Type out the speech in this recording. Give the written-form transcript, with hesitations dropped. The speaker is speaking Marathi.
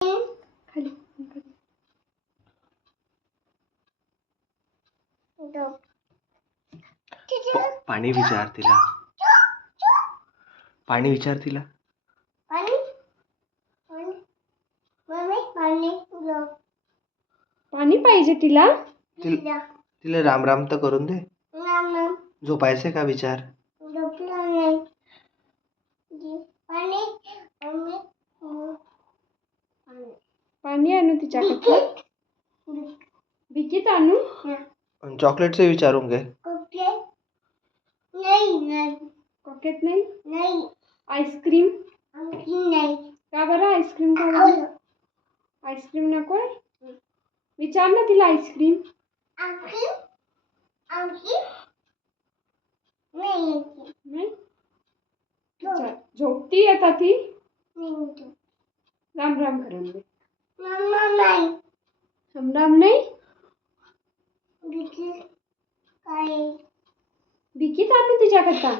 खाली पाणी विचार तिला. पाणी विचार तिला. पाणी पाहिजे तिला. तिला राम राम तर करून दे. झोपायचे का विचार. पाणी आणू तिच्याकडे. बिकीत आणू. चॉकलेटचे विचारून घे. कॉकेट नाही. आईस्क्रीम का बरं. आईस्क्रीम का बरं. आईस्क्रीम नकोय. विचार ना तिला आईस्क्रीम. नाही. झोपती आता ती. राम राम करून दे. राम राम नाही. बिकीत आणू तिच्याकरता.